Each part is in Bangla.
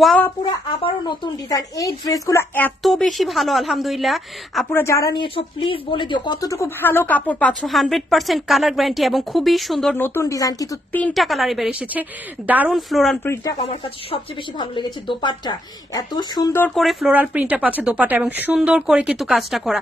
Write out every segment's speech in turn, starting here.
ওয়াও আপুরা, আবারও নতুন ডিজাইন। এই ড্রেসগুলো এত বেশি ভালো আলহামদুলিল্লাহ। আপুরা যারা নিয়েছো প্লিজ বলে দিও কতটুকু ভালো কাপড় পাচ্ছ। 100% কালার গ্যারান্টি এবং খুবই সুন্দর নতুন ডিজাইন, কিন্তু 3টা কালারে বের এসেছে। দারুন ফ্লোরাল প্রিন্টটা আমার কাছে সবচেয়ে বেশি ভালো লেগেছে। দোপাট্টা এত সুন্দর করে ফ্লোরাল প্রিন্টটা পাচ্ছে দোপাট্টা, এবং সুন্দর করে কিন্তু কাজটা করা।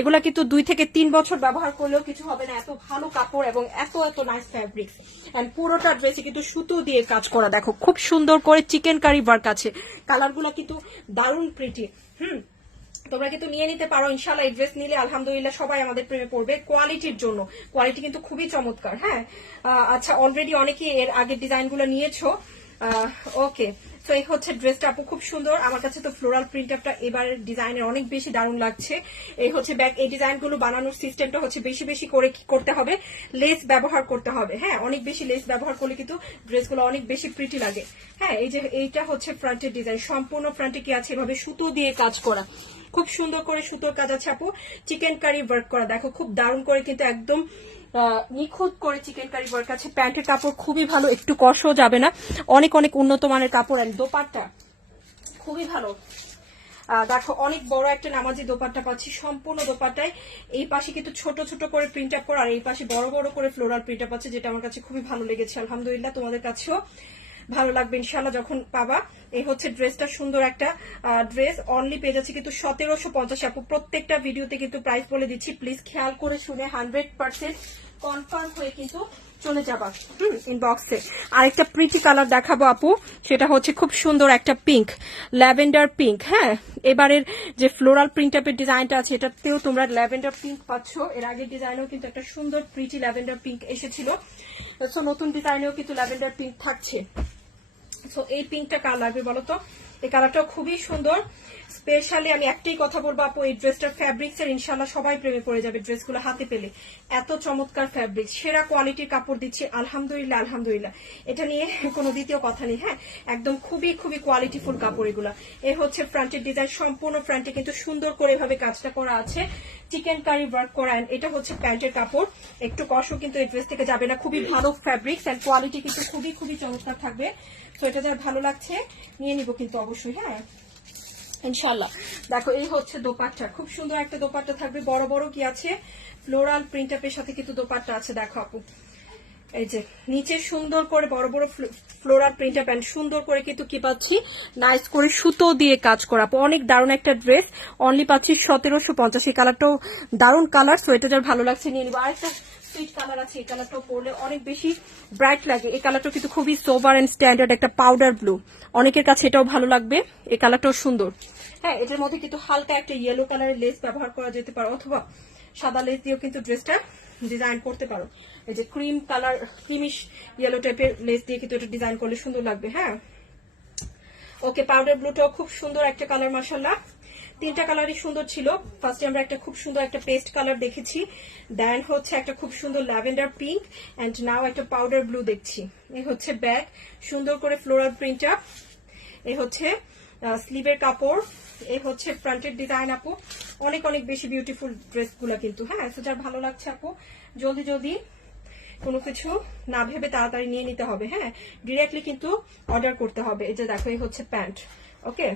এগুলা কিন্তু 2 থেকে 3 বছর ব্যবহার করলেও কিছু হবে না, এত ভালো কাপড় এবং এত এত নাইস ফ্যাব্রিক্স। এন্ড পুরোটা ড্রেসে কিন্তু সুতো দিয়ে কাজ করা, দেখো খুব সুন্দর করে চিকেন কারি ওয়ার্ক আছে। কালারগুলো কিন্তু দারুন প্রিটি। তোমরা কিন্তু নিয়ে নিতে পারো ইনশাআল্লাহ। এই ড্রেস নিলে আলহামদুলিল্লাহ সবাই আমাদের প্রেমে পড়বে কোয়ালিটির জন্য। কোয়ালিটি কিন্তু খুবই চমৎকার। হ্যাঁ আচ্ছা, অলরেডি অনেকেই এর আগের ডিজাইনগুলো নিয়েছো। ওকে, তো এই হচ্ছে ড্রেসটা আপু, খুব সুন্দর। আমার কাছে তো ফ্লোরাল প্রিন্টটা এবারের ডিজাইনের অনেক বেশি দারুণ লাগছে। এই হচ্ছে ব্যাক। এই ডিজাইনগুলো বানানোর সিস্টেমটা হচ্ছে বেশি বেশি করে করতে হবে, লেস ব্যবহার করতে হবে। হ্যাঁ, অনেক বেশি লেস ব্যবহার করলে কিন্তু ড্রেসগুলো অনেক বেশি প্রিটি লাগে। হ্যাঁ, এই যে এইটা হচ্ছে ফ্রন্টের ডিজাইন, সম্পূর্ণ ফ্রন্টে কি আছে এভাবে সুতো দিয়ে কাজ করা, খুব সুন্দর করে সুতোর কাজ আছে আপু। চিকেন কারি ওয়ার্ক করা, দেখো খুব দারুণ করে কিন্তু একদম নিখুঁত করে চিকেন কারি ওয়ার্ক আছে। প্যান্টের কাপড় খুবই ভালো, একটু কষও যাবে না, অনেক অনেক উন্নত মানের কাপড়। আর দোপাট্টা খুবই ভালো, দেখো অনেক বড় একটা নামাজি দোপাট্টা পাচ্ছি। সম্পূর্ণ দোপাট্টায় এই পাশে কিন্তু ছোট ছোট করে প্রিন্ট আপ করা, আর এই পাশে বড় বড় করে ফ্লোরাল প্রিন্ট আপ আছে, যেটা আমার কাছে খুবই ভালো লেগেছে। আলহামদুলিল্লাহ তোমাদের কাছেও ভালো লাগবে ইনশাল্লাহ যখন পাবা। এই হচ্ছে ড্রেসটা, সুন্দর একটা ড্রেস। অনলি পেয়ে যাচ্ছে কিন্তু 1750 আপু। প্রত্যেকটা ভিডিওতে কিন্তু প্রাইস বলে দিচ্ছি, প্লিজ খেয়াল করে শুনে 100% কনফার্ম হয়ে কিন্তু চলে যাবা ইনবক্সে। আরেকটা প্রিটি কালার দেখাবো আপু, সেটা হচ্ছে খুব সুন্দর একটা পিঙ্ক, ল্যাভেন্ডার পিঙ্ক। হ্যাঁ, এবারের যে ফ্লোরাল প্রিন্ট আপের ডিজাইনটা আছে এটাতেও তোমরা ল্যাভেন্ডার পিঙ্ক পাচ্ছ। এর আগের ডিজাইনেও কিন্তু একটা সুন্দর প্রিটি ল্যাভেন্ডার পিঙ্ক এসেছিল, তো নতুন ডিজাইনেও কিন্তু ল্যাভেন্ডার পিঙ্ক থাকছে। সো এই পিঙ্কটা কার লাগবে বলো তো? এই কালারটাও খুবই সুন্দর। স্পেশালি আমি একটাই কথা বলবো আপু, এই ড্রেসটার ফ্যাব্রিক্স এর ইনশাল্লাহ সবাই প্রেমে পড়ে যাবে। ড্রেসগুলো হাতে পেলে এত চমৎকার ফ্যাব্রিক্স, সেরা কোয়ালিটির কাপড় দিচ্ছে আলহামদুলিল্লাহ। আলহামদুলিল্লাহ, এটা নিয়ে কোনো দ্বিতীয় কথা নেই। হ্যাঁ, একদম খুবই খুবই কোয়ালিটিফুল কাপড় এগুলা। এ হচ্ছে ফ্রন্টের ডিজাইন, সম্পূর্ণ ফ্রন্টে কিন্তু সুন্দর করে এভাবে কাজটা করা আছে, চিকেন কারি ওয়ার্ক করা। এটা হচ্ছে প্যান্টের কাপড়, একটু কষও কিন্তু এই ড্রেস থেকে যাবে না। খুবই ভালো ফ্যাব্রিক্স এন্ড কোয়ালিটি কিন্তু খুবই খুবই চমৎকার থাকবে। তো এটা যার ভালো লাগছে নিয়ে নিব কিন্তু অবশ্যই। হ্যাঁ ইনশাল্লাহ। দেখো এই হচ্ছে দোপাট্টা, খুব সুন্দর একটা দোপাট্টা থাকবে, বড় বড় কি আছে ফ্লোরাল প্রিন্ট আপের সাথে কিন্তু দোপাট্টা আছে। দেখো আপু, এই যে নিচে সুন্দর করে বড় বড় ফ্লোরাল প্রিন্ট আপ এন্ড সুন্দর করে কিন্তু কি পাচ্ছি নাইস করে সুতো দিয়ে কাজ করা। অনেক দারুণ একটা ড্রেস, অনলি পাচ্ছি 1750। এই কালারটাও দারুণ কালার, সো এটা যার ভালো লাগছে নিয়ে নিবো। আরেকটা সুইট কালার আছে, এই কালারটাও পরলে অনেক বেশি ব্রাইট লাগে। এই কালারটাও কিন্তু খুবই সোবার এন্ড স্ট্যান্ডার্ড একটা পাউডার ব্লু, অনেকের কাছে এটাও ভালো লাগবে। এই কালারটাও সুন্দর। হ্যাঁ, এটার মধ্যে কিন্তু হালকা একটা ইয়েলো কালারের লেস ব্যবহার করা যেতে পারে, অথবা সাদা লেস দিয়েও কিন্তু ড্রেসটা ডিজাইন করতে পারো। এই যে ক্রিম কালার, ক্রিমিশ ইয়েলো টাইপের লেস দিয়ে কিন্তু এটা ডিজাইন করলে সুন্দর লাগবে। হ্যাঁ ওকে, পাউডার ব্লুটাও খুব সুন্দর একটা কালার মাশাআল্লাহ। 3টা কালারই সুন্দর ছিল। ফার্স্টে আমরা একটা খুব সুন্দর একটা পেস্ট কালার দেখেছি, দেন হচ্ছে একটা খুব সুন্দর ল্যাভেন্ডার পিঙ্ক, এন্ড নাও একটা পাউডার ব্লু দেখছি। এই হচ্ছে ব্যাক, সুন্দর করে ফ্লোরাল প্রিন্ট আপ। এই হচ্ছে স্লিভের কাপড়। এই হচ্ছে ফ্রন্টের ডিজাইন আপু, অনেক অনেক বেশি বিউটিফুল ড্রেস গুলা কিন্তু। হ্যাঁ, তো যার ভালো লাগছে আপু জলদি জলদি কোনো কিছু না ভেবে তাড়াতাড়ি নিয়ে নিতে হবে। হ্যাঁ, ডিরেক্টলি কিন্তু অর্ডার করতে হবে। এই যে দেখো, এই হচ্ছে প্যান্ট। ওকে,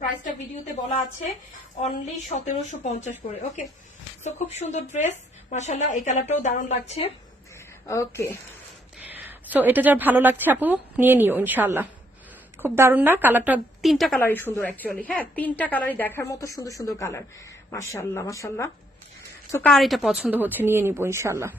প্রাইসটা ভিডিওতে বলা আছে অনলি 1750 করে। ওকে, তো খুব সুন্দর ড্রেস মাশাআল্লাহ। এই কালারটাও দারুণ লাগছে। ওকে, সো এটা যার ভালো লাগছে আপু নিয়ে নিও ইনশাআল্লাহ। খুব দারুণ না কালারটা? 3টা কালারই সুন্দর অ্যাকচুয়ালি। হ্যাঁ, 3টা কালারই দেখার মতো সুন্দর সুন্দর কালার। মাশাআল্লাহ মাশাআল্লাহ। তো কার এটা পছন্দ হচ্ছে নিয়ে নিবো ইনশাআল্লাহ।